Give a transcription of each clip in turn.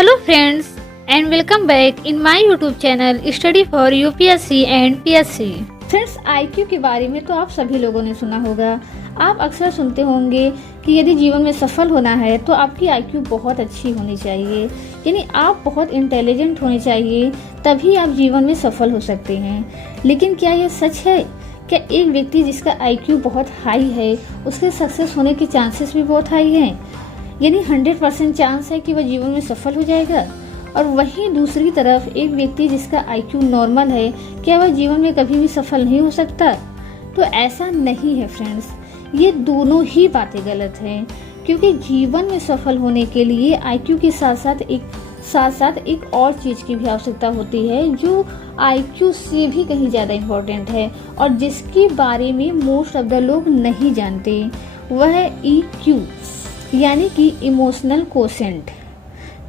Hello friends and welcome back in my YouTube channel Study for UPSC and PSC। Friends IQ के बारे में तो आप सभी लोगों ने सुना होगा। आप अक्सर सुनते होंगे कि यदि जीवन में सफल होना है तो आपकी IQ बहुत अच्छी होनी चाहिए, यानी आप बहुत इंटेलिजेंट होने चाहिए, तभी आप जीवन में सफल हो सकते हैं। लेकिन क्या यह सच है? क्या एक व्यक्ति जिसका IQ बहुत हाई है उसके सक्सेस होने के चांसेस भी बहुत हाई हैं, यानी 100% चांस है कि वह जीवन में सफल हो जाएगा? और वहीं दूसरी तरफ एक व्यक्ति जिसका IQ नॉर्मल है, क्या वह जीवन में कभी भी सफल नहीं हो सकता? तो ऐसा नहीं है फ्रेंड्स, ये दोनों ही बातें गलत हैं, क्योंकि जीवन में सफल होने के लिए IQ के साथ साथ एक और चीज़ की भी आवश्यकता होती है जो IQ से भी कहीं ज़्यादा इम्पोर्टेंट है और जिसके बारे में मोस्ट ऑफ द लोग नहीं जानते। वह है EQ, यानी कि इमोशनल कोशेंट।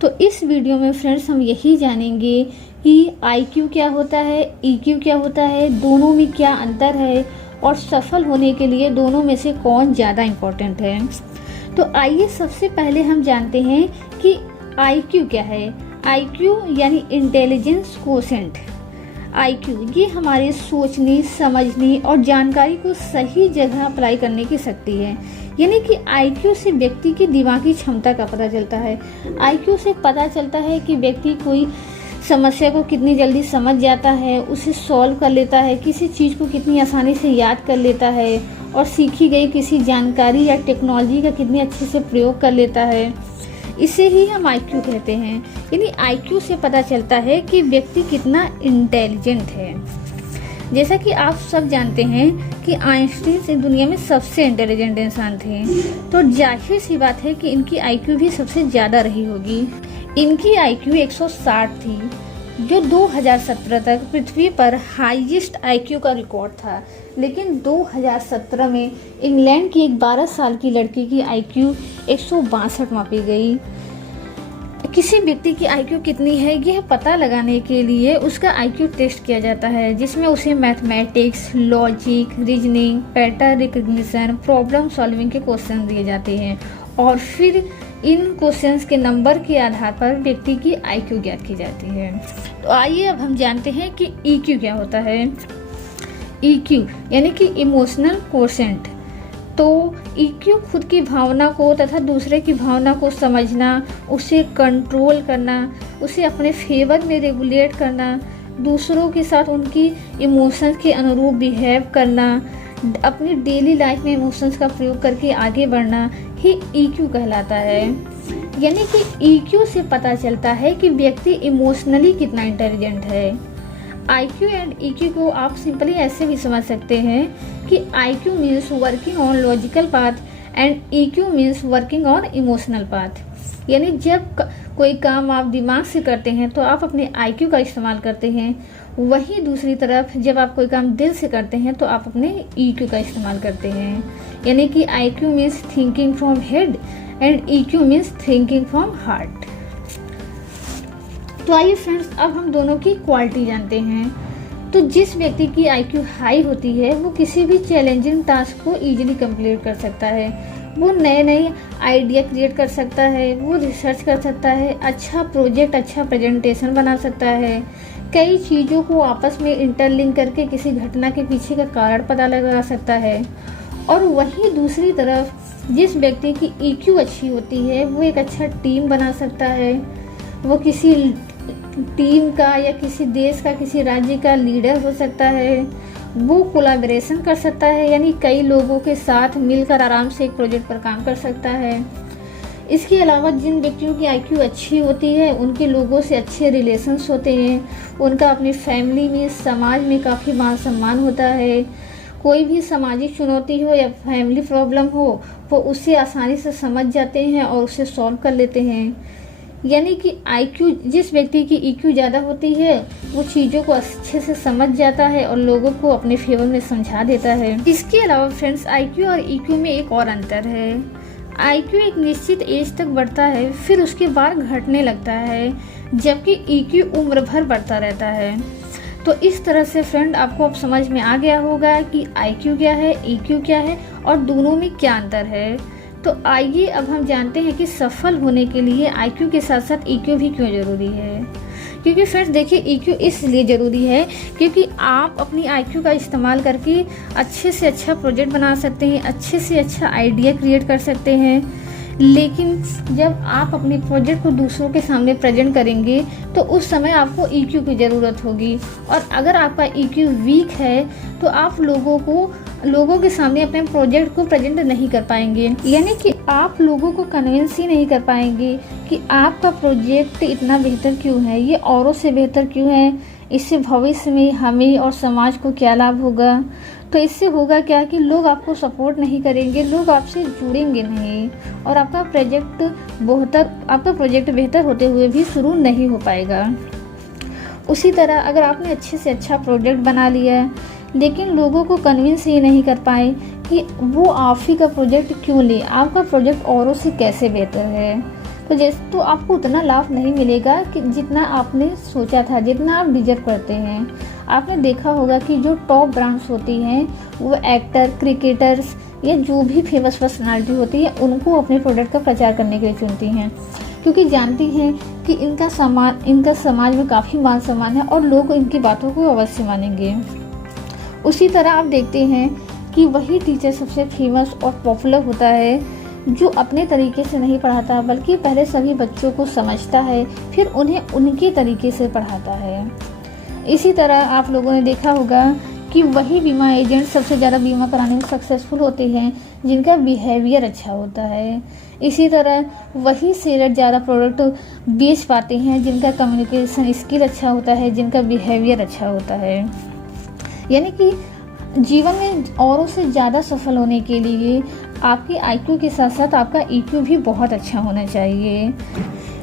तो इस वीडियो में फ्रेंड्स हम यही जानेंगे कि IQ क्या होता है, EQ क्या होता है, दोनों में क्या अंतर है और सफल होने के लिए दोनों में से कौन ज़्यादा इम्पोर्टेंट है। तो आइए सबसे पहले हम जानते हैं कि IQ क्या है। IQ यानी इंटेलिजेंस कोशेंट। IQ ये हमारे सोचने, समझने और जानकारी को सही जगह अप्लाई करने की शक्ति है, यानी कि IQ से व्यक्ति की दिमागी क्षमता का पता चलता है। IQ से पता चलता है कि व्यक्ति कोई समस्या को कितनी जल्दी समझ जाता है, उसे सॉल्व कर लेता है, किसी चीज़ को कितनी आसानी से याद कर लेता है और सीखी गई किसी जानकारी या टेक्नोलॉजी का कितनी अच्छे से प्रयोग कर लेता है। इसे ही हम IQ कहते हैं, यानी IQ से पता चलता है कि व्यक्ति कितना इंटेलिजेंट है। जैसा कि आप सब जानते हैं कि आइंस्टीन इस दुनिया में सबसे इंटेलिजेंट इंसान थे, तो जाहिर सी बात है कि इनकी IQ भी सबसे ज़्यादा रही होगी। इनकी IQ 160 थी, जो 2017 तक पृथ्वी पर हाईएस्ट IQ का रिकॉर्ड था। लेकिन 2017 में इंग्लैंड की एक 12 साल की लड़की की IQ 162 मापी गई। किसी व्यक्ति की IQ कितनी है यह पता लगाने के लिए उसका IQ टेस्ट किया जाता है, जिसमें उसे mathematics, logic, reasoning, pattern recognition, problem solving के क्वेश्चन दिए जाते हैं और फिर इन क्वेश्चंस के नंबर के आधार पर व्यक्ति की IQ ज्ञात की जाती है। तो आइए अब हम जानते हैं कि EQ क्या होता है। EQ यानी कि इमोशनल कोशेंट। तो EQ खुद की भावना को तथा दूसरे की भावना को समझना, उसे कंट्रोल करना, उसे अपने फेवर में रेगुलेट करना, दूसरों के साथ उनकी इमोशंस के अनुरूप बिहेव करना, अपनी डेली लाइफ में इमोशंस का प्रयोग करके आगे बढ़ना ही EQ कहलाता है। यानी कि EQ से पता चलता है कि व्यक्ति इमोशनली कितना इंटेलिजेंट है। IQ एंड EQ को आप सिंपली ऐसे भी समझ सकते हैं कि IQ means working on logical path and EQ means working on emotional path. यानी जब कोई काम आप दिमाग से करते हैं तो आप अपने IQ का इस्तेमाल करते हैं, वहीं दूसरी तरफ जब आप कोई काम दिल से करते हैं तो आप अपने EQ का इस्तेमाल करते हैं। यानी कि IQ means thinking from head and EQ means thinking from heart. तो आइए फ्रेंड्स अब हम दोनों की क्वालिटी जानते हैं। तो जिस व्यक्ति की IQ हाई होती है वो किसी भी चैलेंजिंग टास्क को इजीली कंप्लीट कर सकता है, वो नए आइडिया क्रिएट कर सकता है, वो रिसर्च कर सकता है, अच्छा प्रोजेक्ट, अच्छा प्रेजेंटेशन बना सकता है, कई चीज़ों को आपस में इंटरलिंक करके किसी घटना के पीछे का कारण पता लगा सकता है। और वहीं दूसरी तरफ जिस व्यक्ति की EQ अच्छी होती है वो एक अच्छा टीम बना सकता है, वो किसी टीम का या किसी देश का, किसी राज्य का लीडर हो सकता है, वो कोलैबोरेशन कर सकता है, यानी कई लोगों के साथ मिलकर आराम से एक प्रोजेक्ट पर काम कर सकता है। इसके अलावा जिन व्यक्तियों की IQ अच्छी होती है उनके लोगों से अच्छे रिलेशंस होते हैं, उनका अपनी फैमिली में, समाज में काफ़ी मान सम्मान होता है। कोई भी सामाजिक चुनौती हो या फैमिली प्रॉब्लम हो वो उसे आसानी से समझ जाते हैं और उसे सॉल्व कर लेते हैं। यानी कि IQ जिस व्यक्ति की EQ ज़्यादा होती है वो चीज़ों को अच्छे से समझ जाता है और लोगों को अपने फेवर में समझा देता है। इसके अलावा फ्रेंड्स IQ और EQ में एक और अंतर है। IQ एक निश्चित एज तक बढ़ता है, फिर उसके बाद घटने लगता है, जबकि EQ उम्र भर बढ़ता रहता है। तो इस तरह से फ्रेंड आपको अब समझ में आ गया होगा कि IQ क्या है, EQ क्या है और दोनों में क्या अंतर है। तो आइए अब हम जानते हैं कि सफल होने के लिए आईक्यू के साथ साथ ईक्यू भी क्यों ज़रूरी है। क्योंकि फ्रेंड्स देखिए, ईक्यू इसलिए ज़रूरी है क्योंकि आप अपनी आईक्यू का इस्तेमाल करके अच्छे से अच्छा प्रोजेक्ट बना सकते हैं, अच्छे से अच्छा आइडिया क्रिएट कर सकते हैं। लेकिन जब आप अपने प्रोजेक्ट को दूसरों के सामने प्रेजेंट करेंगे तो उस समय आपको ईक्यू की ज़रूरत होगी। और अगर आपका ईक्यू वीक है तो आप लोगों के सामने अपने प्रोजेक्ट को प्रेजेंट नहीं कर पाएंगे, यानी कि आप लोगों को कन्विंस ही नहीं कर पाएंगे कि आपका प्रोजेक्ट इतना बेहतर क्यों है, ये औरों से बेहतर क्यों है, इससे भविष्य में हमें और समाज को क्या लाभ होगा। तो इससे होगा क्या कि लोग आपको सपोर्ट नहीं करेंगे, लोग आपसे जुड़ेंगे नहीं और आपका प्रोजेक्ट बेहतर होते हुए भी शुरू नहीं हो पाएगा। उसी तरह अगर आपने अच्छे से अच्छा प्रोजेक्ट बना लिया लेकिन लोगों को कन्विंस ही नहीं कर पाए कि वो आप ही का प्रोजेक्ट क्यों ले, आपका प्रोजेक्ट औरों से कैसे बेहतर है, तो आपको उतना लाभ नहीं मिलेगा कि जितना आपने सोचा था, जितना आप डिजर्व करते हैं। आपने देखा होगा कि जो टॉप ब्रांड्स होती हैं वो एक्टर, क्रिकेटर्स या जो भी फेमस पर्सनालिटी होती है उनको अपने प्रोडक्ट का प्रचार करने के लिए चुनती हैं, क्योंकि जानती हैं कि इनका समाज में काफ़ी मान सम्मान है और लोग इनकी बातों को अवश्य मानेंगे। उसी तरह आप देखते हैं कि वही टीचर सबसे फेमस और पॉपुलर होता है जो अपने तरीके से नहीं पढ़ाता बल्कि पहले सभी बच्चों को समझता है, फिर उन्हें उनके तरीके से पढ़ाता है। इसी तरह आप लोगों ने देखा होगा कि वही बीमा एजेंट सबसे ज़्यादा बीमा कराने में सक्सेसफुल होते हैं जिनका बिहेवियर अच्छा होता है। इसी तरह वही सेलर ज़्यादा प्रोडक्ट बेच पाते हैं जिनका कम्युनिकेशन स्किल अच्छा होता है, जिनका बिहेवियर अच्छा होता है। यानी कि जीवन में औरों से ज़्यादा सफल होने के लिए आपके आईक्यू के साथ साथ आपका ईक्यू भी बहुत अच्छा होना चाहिए।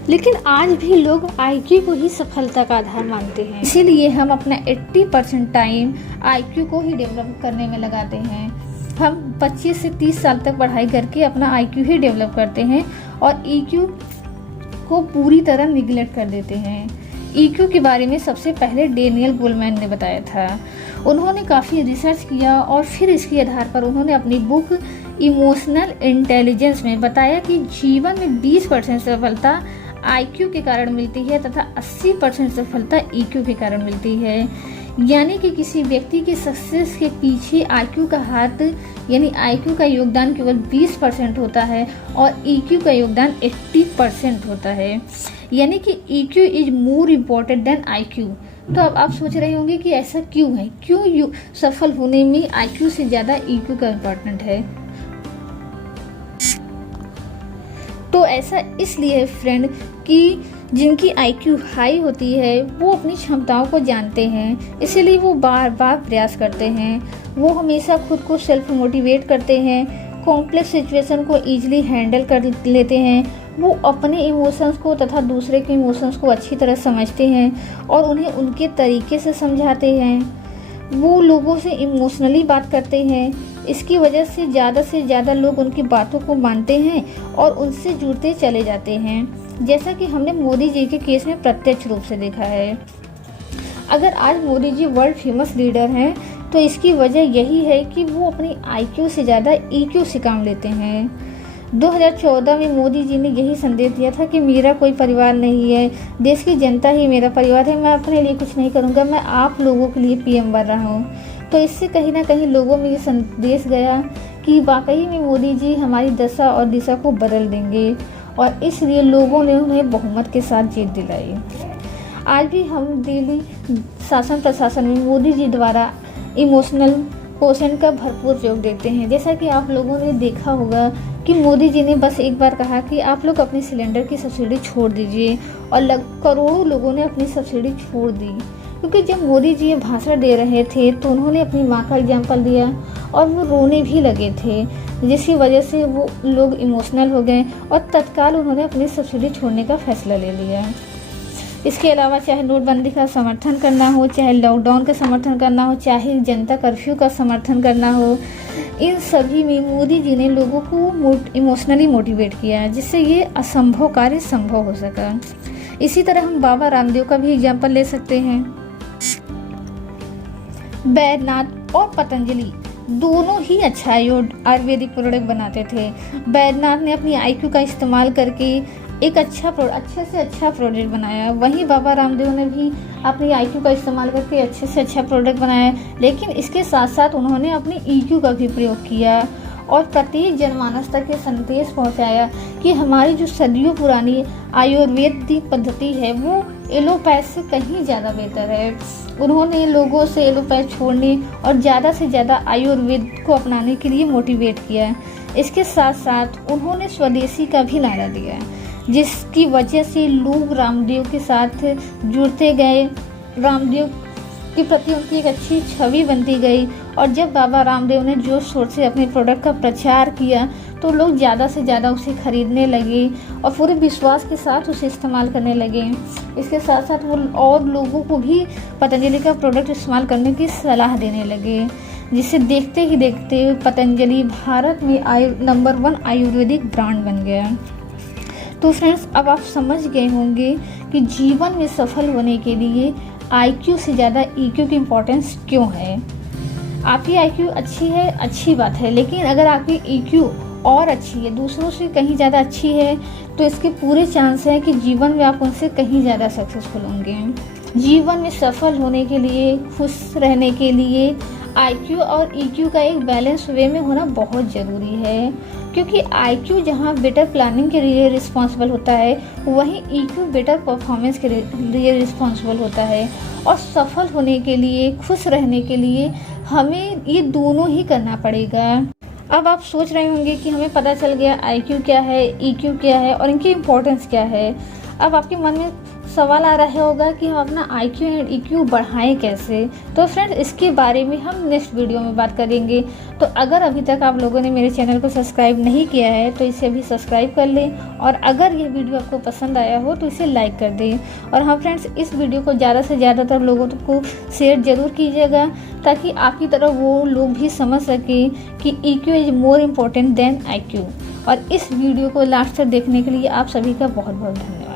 लेकिन आज भी लोग आईक्यू को ही सफलता का आधार मानते हैं, इसीलिए हम अपना 80% टाइम आईक्यू को ही डेवलप करने में लगाते हैं। हम 25 से 30 साल तक पढ़ाई करके अपना आईक्यू ही डेवलप करते हैं और ईक्यू को पूरी तरह निगलेक्ट कर देते हैं। ईक्यू के बारे में सबसे पहले डेनियल गोलमैन ने बताया था। उन्होंने काफ़ी रिसर्च किया और फिर इसके आधार पर उन्होंने अपनी बुक इमोशनल इंटेलिजेंस में बताया कि जीवन में 20% सफलता आईक्यू के कारण मिलती है तथा 80% सफलता ईक्यू के कारण मिलती है। यानी कि किसी व्यक्ति के सक्सेस के पीछे आईक्यू का हाथ यानी आईक्यू का योगदान केवल 20% होता है और ईक्यू का योगदान 80% होता है। यानी कि EQ is more important then IQ. तो अब आप सोच रहे होंगे कि ऐसा क्यों है, क्यों सफल होने में आईक्यू से ज़्यादा ईक्यू का इम्पोर्टेंट है। तो ऐसा इसलिए है फ्रेंड कि जिनकी आईक्यू हाई होती है वो अपनी क्षमताओं को जानते हैं, इसीलिए वो बार बार प्रयास करते हैं। वो हमेशा खुद को सेल्फ मोटिवेट करते हैं, कॉम्प्लेक्स सिचुएशन को ईजिली हैंडल कर लेते हैं। वो अपने इमोशंस को तथा दूसरे के इमोशंस को अच्छी तरह समझते हैं और उन्हें उनके तरीके से समझाते हैं। वो लोगों से इमोशनली बात करते हैं। इसकी वजह से ज़्यादा लोग उनकी बातों को मानते हैं और उनसे जुड़ते चले जाते हैं, जैसा कि हमने मोदी जी के केस में प्रत्यक्ष रूप से देखा है। अगर आज Modi ji world famous leader हैं तो इसकी वजह यही है कि वो अपनी आईक्यू से ज़्यादा ईक्यू से काम लेते हैं। 2014 में मोदी जी ने यही संदेश दिया था कि मेरा कोई परिवार नहीं है, देश की जनता ही मेरा परिवार है, मैं अपने लिए कुछ नहीं करूँगा, मैं आप लोगों के लिए पीएम बन रहा हूँ। तो इससे कहीं ना कहीं लोगों में ये संदेश गया कि वाकई में मोदी जी हमारी दशा और दिशा को बदल देंगे और इसलिए लोगों ने उन्हें बहुमत के साथ जीत दिलाई। आज भी हम दिल्ली शासन प्रशासन में मोदी जी द्वारा इमोशनल क्वोशेंट का भरपूर उपयोग देते हैं। जैसा कि आप लोगों ने देखा होगा कि मोदी जी ने बस एक बार कहा कि आप लोग अपनी सिलेंडर की सब्सिडी छोड़ दीजिए और करोड़ों लोगों ने अपनी सब्सिडी छोड़ दी। क्योंकि जब मोदी जी ये भाषण दे रहे थे तो उन्होंने अपनी माँ का एग्जाम्पल दिया और वो रोने भी लगे थे, जिसकी वजह से वो लोग इमोशनल हो गए और तत्काल उन्होंने अपनी सब्सिडी छोड़ने का फैसला ले लिया। इसके अलावा चाहे नोटबंदी का समर्थन करना हो, चाहे लॉकडाउन का समर्थन करना हो, चाहे जनता कर्फ्यू का समर्थन करना हो, इन सभी में मोदी जी ने लोगों को इमोशनली मोटिवेट किया, जिससे ये असंभव कार्य संभव हो सका। इसी तरह हम बाबा रामदेव का भी एग्जाम्पल ले सकते हैं। बैद्यनाथ और पतंजलि दोनों ही अच्छा आयुर्वेदिक प्रोडक्ट बनाते थे। बैद्यनाथ ने अपनी IQ का इस्तेमाल करके एक अच्छे से अच्छा प्रोडक्ट बनाया। वहीं बाबा रामदेव ने भी अपनी IQ का इस्तेमाल करके अच्छे से अच्छा प्रोडक्ट बनाया, लेकिन इसके साथ साथ उन्होंने अपनी EQ का भी प्रयोग किया और प्रत्येक जनमानस तक ये संदेश पहुंचाया कि हमारी जो सदियों पुरानी आयुर्वेदिक पद्धति है वो एलोपैथ से कहीं ज़्यादा बेहतर है। उन्होंने लोगों से एलोपैथ छोड़ने और ज़्यादा से ज़्यादा आयुर्वेद को अपनाने के लिए मोटिवेट किया। इसके साथ साथ उन्होंने स्वदेशी का भी नारा दिया, जिसकी वजह से लोग रामदेव के साथ जुड़ते गए। रामदेव के प्रति उनकी एक अच्छी छवि बनती गई और जब बाबा रामदेव ने जोश शोर से अपने प्रोडक्ट का प्रचार किया तो लोग ज़्यादा से ज़्यादा उसे खरीदने लगे और पूरे विश्वास के साथ उसे इस्तेमाल करने लगे। इसके साथ साथ वो और लोगों को भी पतंजलि का प्रोडक्ट इस्तेमाल करने की सलाह देने लगे, जिसे देखते ही देखते पतंजलि भारत में नंबर 1 आयुर्वेदिक ब्रांड बन गया। तो फ्रेंड्स, अब आप समझ गए होंगे कि जीवन में सफल होने के लिए IQ से ज़्यादा EQ की इम्पोर्टेंस क्यों है। आपकी IQ अच्छी है, अच्छी बात है, लेकिन अगर आपकी EQ और अच्छी है, दूसरों से कहीं ज़्यादा अच्छी है, तो इसके पूरे चांस हैं कि जीवन में आप उनसे कहीं ज़्यादा सक्सेसफुल होंगे। जीवन में सफल होने के लिए, खुश रहने के लिए IQ और EQ का एक बैलेंस वे में होना बहुत ज़रूरी है, क्योंकि IQ जहाँ बेटर प्लानिंग के लिए रिस्पॉन्सिबल होता है, वहीं EQ बेटर परफॉर्मेंस के लिए रिस्पॉन्सिबल होता है। और सफल होने के लिए, खुश रहने के लिए हमें ये दोनों ही करना पड़ेगा। अब आप सोच रहे होंगे कि हमें पता चल गया IQ क्या है, EQ क्या है और इनकी इम्पोर्टेंस क्या है। अब आपके मन में सवाल आ रहा होगा कि हम अपना IQ एंड EQ बढ़ाएं कैसे। तो फ्रेंड्स, इसके बारे में हम नेक्स्ट वीडियो में बात करेंगे। तो अगर अभी तक आप लोगों ने मेरे चैनल को सब्सक्राइब नहीं किया है तो इसे अभी सब्सक्राइब कर लें, और अगर ये वीडियो आपको पसंद आया हो तो इसे लाइक कर दें। और हाँ फ्रेंड्स, इस वीडियो को ज़्यादा से ज़्यादातर लोगों को शेयर ज़रूर कीजिएगा, ताकि आपकी तरह वो लोग भी समझ सकें कि EQ is more important then IQ। और इस वीडियो को लास्ट तक देखने के लिए आप सभी का बहुत बहुत धन्यवाद।